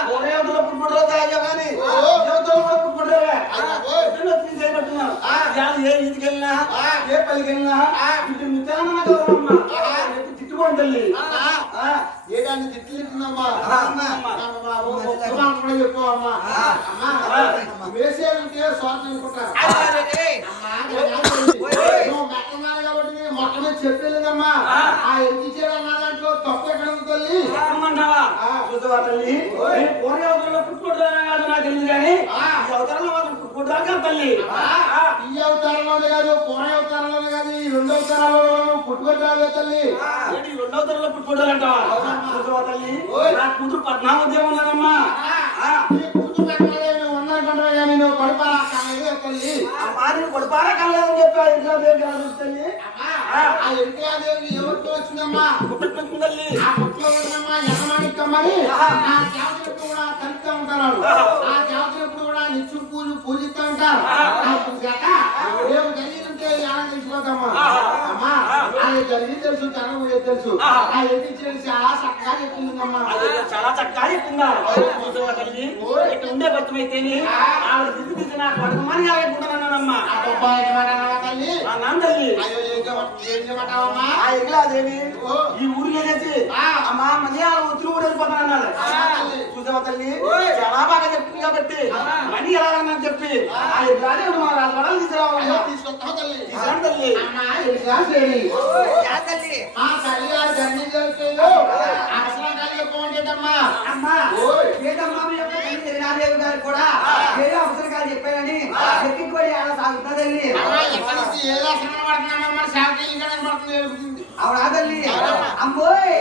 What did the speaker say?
పుట్టుకుంటారో తాగా కానీ పుట్టుకుంటారా ఏ ఇంటికి వెళ్ళినా ఏ పల్లికి వెళ్ళినా ఇంటి ముచ్చాలన్నా గౌరవమ్మ తిట్టుకోండి తల్లి ఏదాన్ని తిట్టిందమ్మా చెప్పమ్మా వేసేయాలంటే స్వార్థం అనుకుంటారు కాబట్టి మొట్టమే చెప్పలేదమ్మా ఆ ఎంత చేయడం దాంట్లో తప్పు ఎక్కడ తల్లి తల్లి పుట్టుకుంటారా నాకు తెలియదు కానీ అవతారంలో పుట్టుకుంటారా తల్లి ఈ అవతారంలోనే కాదు పూర్వ అవతారంలోనే కాదు ఈ రెండు అవతారాలలో పుట్టుకుంటారు తల్లి రెండు అవతారంలో పుట్టుకుంటారంట తల్లి నా కూతురు పద్నాలుగు ఉన్నానమ్మా నువ్వు కొడుపారా కాలేదు తల్లి కొడుపారా కాలేదని చెప్పి తల్లి ఆ ఎన్టీఆర్దేవి ఎవరితో వచ్చిందమ్మా తల్లి ఆ పుట్లో ఉన్నమ్మా యజమానికమ్మని ఆ దేవతలకు కూడా కలుపుతూ ఉంటారు ఆ దేవతలకు కూడా నిత్యం పూజిస్తూ ఉంటారు రేపు జరిగిందంటే ఎలా తెలిసిపోతామ్మా అమ్మా అది జరిగి తెలుసు జరగబోయే తెలుసు ఆ ఎన్ని తెలిసి చాలా చక్కగా చెప్పిందమ్మా చాలా చక్కగా చెప్పిందా తల్లి ఉండే బతుమైతేని ఆవిడ దిద్దు దిద్దు నాకు పడుకోమని ఆడుకుంటానన్నానమ్మా తల్లి తల్లి ఏం చేయమంటావమ్మా ఎగిలాదేవి ఈ ఊరిలో చేసి అమ్మా మనీ ఒత్తిడి కూడా వెళ్ళిపోతానన్నాడు చూసావా తల్లి చాలా బాగా చెప్తుంది కాబట్టి మనీ ఎలాగన్నా చెప్పి ఆ ఎగిలాదే మా రాజవాడలు తీసుకురావాలమ్మా తీసుకొస్తావు తల్లి తీసుకురాను తల్లి అమ్మా మా తల్లి గారు జర్నీ చేస్తూ అక్షరం కలిగి పోండేటమ్మా అమ్మా ఏదమ్మా మీ యొక్క తల్లి జగన్నాథదేవి గారు కూడా ఏదో అవసరంగా చెప్పారని ఎక్కిపోయి అలా సాగుతుందండి ఎక్కడి నుంచి ఏదో అసలు పడుతున్నామమ్మా శాంతి ఇంకా పడుతుంది అవునా తల్లి అమ్మోయ్